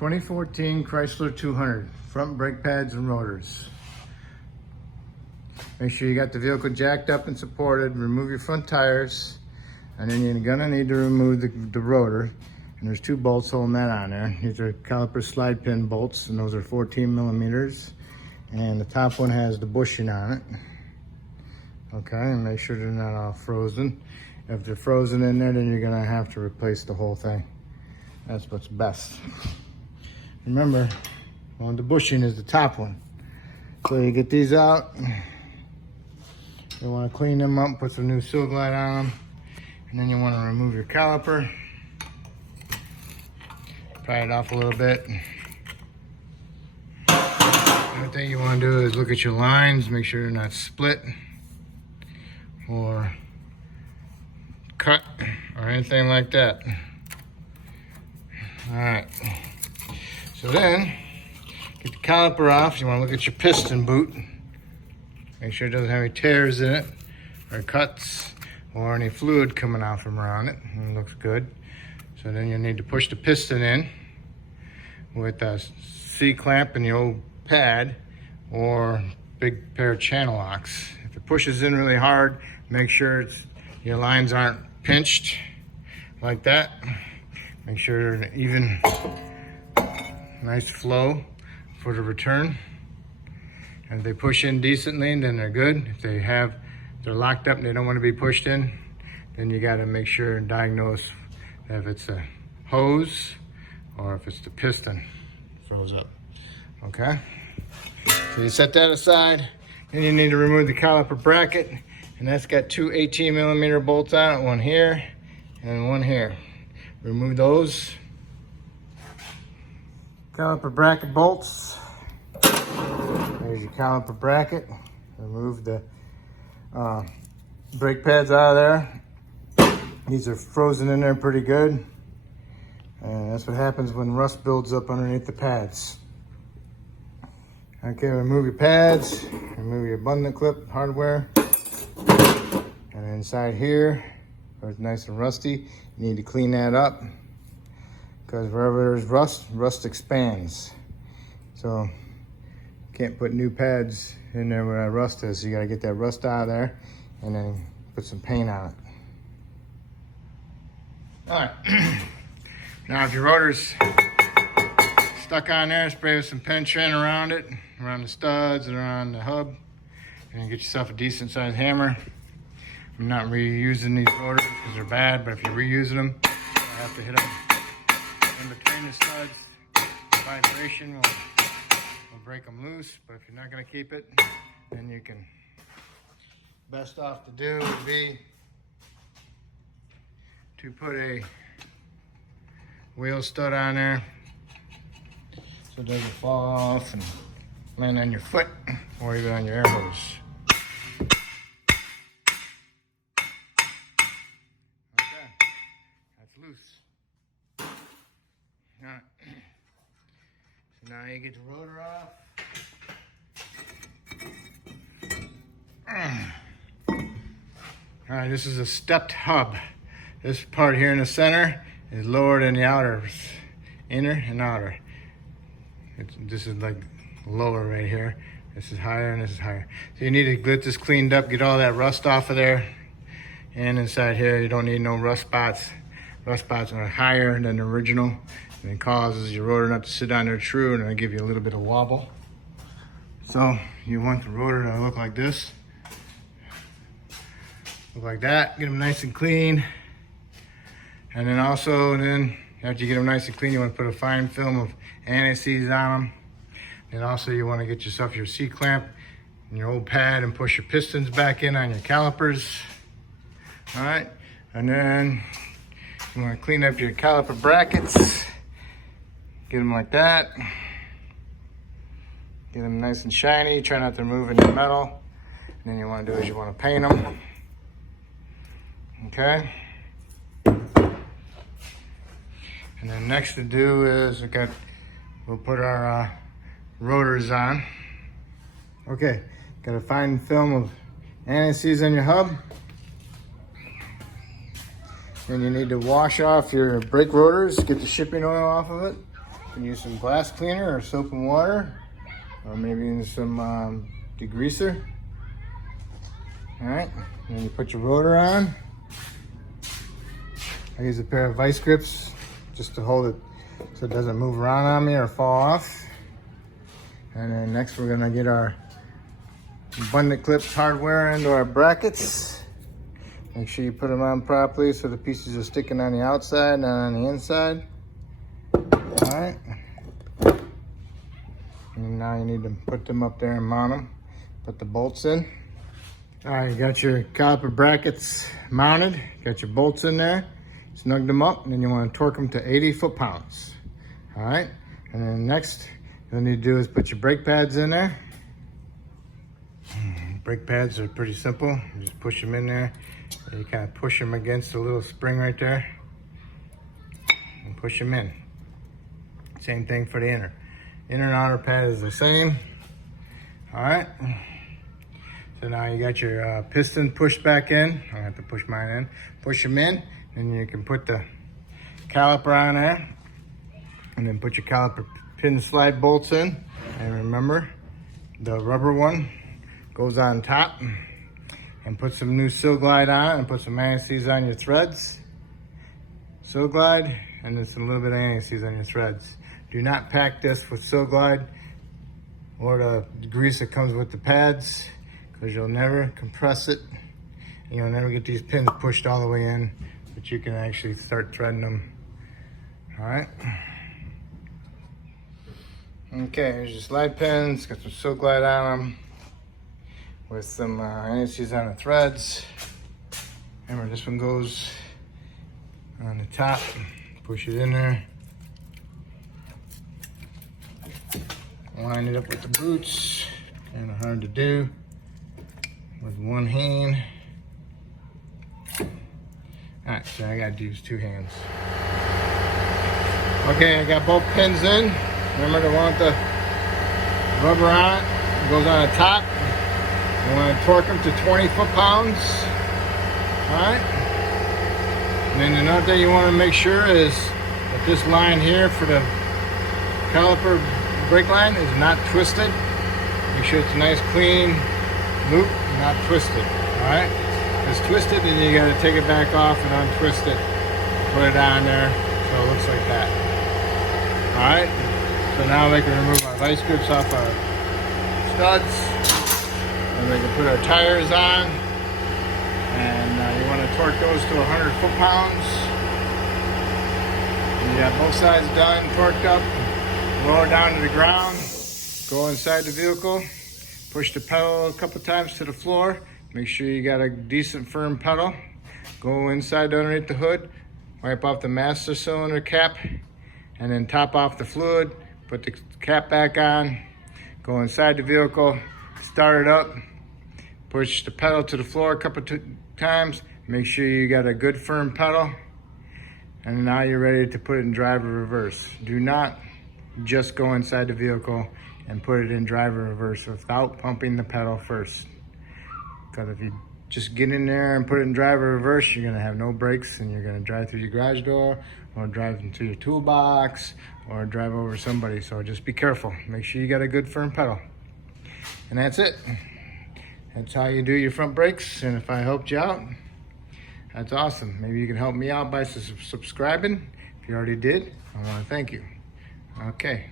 2014 Chrysler 200, front brake pads and rotors. Make sure you got the vehicle jacked up and supported. Remove your front tires, and then you're gonna need to remove the rotor. And there's two bolts holding that on there. These are caliper slide pin bolts, and those are 14 millimeters. And the top one has the bushing on it. Okay, and make sure they're not all frozen. If they're frozen in there, then you're gonna have to replace the whole thing. That's what's best. Remember, well, the bushing is the top one. So you get these out. You want to clean them up, put some new seal glide on them, and then you want to remove your caliper. Pry it off a little bit. The other thing you want to do is look at your lines, make sure they're not split or cut or anything like that. All right. So then, get the caliper off. You want to look at your piston boot. Make sure it doesn't have any tears in it, or cuts, or any fluid coming out from around it. It looks good. So then you need to push the piston in with a C-clamp and the old pad, or big pair of channel locks. If it pushes in really hard, make sure your lines aren't pinched like that. Make sure they're even. Nice flow for the return. And if they push in decently, then they're good. If they're locked up and they don't want to be pushed in, then you got to make sure and diagnose if it's a hose or if it's the piston froze up. Okay? So you set that aside. Then you need to remove the caliper bracket, and that's got two 18 millimeter bolts on it, one here and one here. Remove those. Caliper bracket bolts. There's your caliper bracket. Remove the brake pads out of there. These are frozen in there pretty good. And that's what happens when rust builds up underneath the pads. Okay, remove your pads. Remove your abundant clip hardware. And inside here, where it's nice and rusty, you need to clean that up. Because wherever there's rust expands. So you can't put new pads in there where that rust is. So you gotta get that rust out of there and then put some paint on it. All right. Now if your rotor's stuck on there, spray with some Pentrin around it, around the studs and around the hub, and get yourself a decent sized hammer. I'm not reusing these rotors because they're bad, but if you're reusing them, I have to hit them in between the studs. The vibration will break them loose, but if you're not going to keep it, then you can, best off to do would be to put a wheel stud on there so it doesn't fall off and land on your foot or even on your air hose. Okay, that's loose. All right. So now you get the rotor off. All right, this is a stepped hub. This part here in the center is lower than the outers, inner and outer. This is like lower right here. This is higher and this is higher. So you need to get this cleaned up, get all that rust off of there. And inside here, you don't need no rust spots. Rust spots are higher than the original, and it causes your rotor not to sit on there true, and it'll give you a little bit of wobble. So you want the rotor to look like this. Look like that, get them nice and clean. And then also, after you get them nice and clean, you want to put a fine film of anti-seize on them. And also you want to get yourself your C-clamp and your old pad and push your pistons back in on your calipers. All right, and then you want to clean up your caliper brackets. Get them like that. Get them nice and shiny. Try not to remove any metal. And then you want to do is you want to paint them. Okay. And then next to do is we'll put our rotors on. Okay, got a fine film of anti-seize on your hub. Then you need to wash off your brake rotors, get the shipping oil off of it. You can use some glass cleaner or soap and water, or maybe even some degreaser. All right, and then you put your rotor on. I use a pair of vice grips just to hold it so it doesn't move around on me or fall off. And then next we're gonna get our abundant clips hardware into our brackets. Make sure you put them on properly so the pieces are sticking on the outside, not on the inside. All right. And now you need to put them up there and mount them. Put the bolts in. All right, you got your caliper brackets mounted. Got your bolts in there. Snug them up, and then you want to torque them to 80 foot-pounds. All right, and then next, what you need to do is put your brake pads in there. Brake pads are pretty simple. You just push them in there. And you kind of push them against the little spring right there, and push them in. Same thing for the inner. Inner and outer pad is the same. All right. So now you got your piston pushed back in. I have to push mine in. Push them in, and you can put the caliper on there, and then put your caliper pin slide bolts in. And remember, the rubber one goes on top. And put some new Seal Glide on, and put some anti-seize on your threads. Seal Glide, and then a little bit of anti-seize on your threads. Do not pack this with Seal Glide or the grease that comes with the pads, because you'll never compress it, and you'll never get these pins pushed all the way in, but you can actually start threading them. All right. Okay, here's your slide pins. Got some Seal Glide on them with some anti-seize on the threads. Remember, this one goes on the top. Push it in there. Line it up with the boots. Kind of hard to do with one hand. All right, so I gotta use two hands. Okay, I got both pins in. Remember the one with the rubber on it goes on the top. You want to torque them to 20 foot-pounds. All right. And then another thing you want to make sure is that this line here for the caliper brake line is not twisted. Make sure it's a nice clean loop, not twisted. All right. If it's twisted, then you got to take it back off and untwist it. Put it on there so it looks like that. All right. So now we can remove our vice grips off our studs. And we can put our tires on, and you want to torque those to 100 foot-pounds. And you got both sides done, torqued up, lower down to the ground, go inside the vehicle, push the pedal a couple times to the floor, make sure you got a decent firm pedal, go inside underneath the hood, wipe off the master cylinder cap, and then top off the fluid, put the cap back on, go inside the vehicle, start it up, push the pedal to the floor a couple times, make sure you got a good firm pedal, and now you're ready to put it in driver reverse. Do not just go inside the vehicle and put it in driver reverse without pumping the pedal first. Because if you just get in there and put it in driver reverse, you're gonna have no brakes, and you're gonna drive through your garage door, or drive into your toolbox, or drive over somebody. So just be careful. Make sure you got a good firm pedal. And that's it. That's how you do your front brakes. And if I helped you out, that's awesome. Maybe you can help me out by subscribing. If you already did, I want to thank you. Okay.